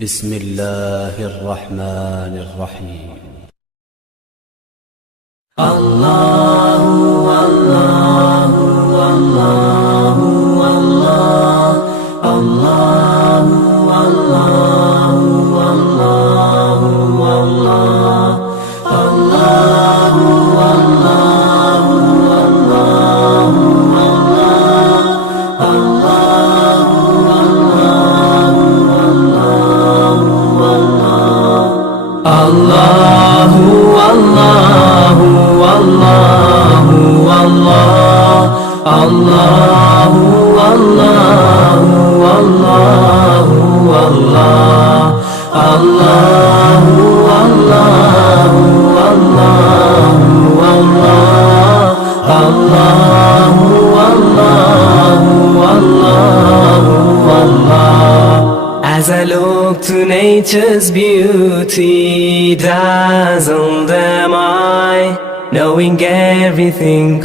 بسم الله الرحمن الرحيم. الله الله الله الله الله الله الله الله الله As I look to nature's beauty, dazzled am I, knowing everything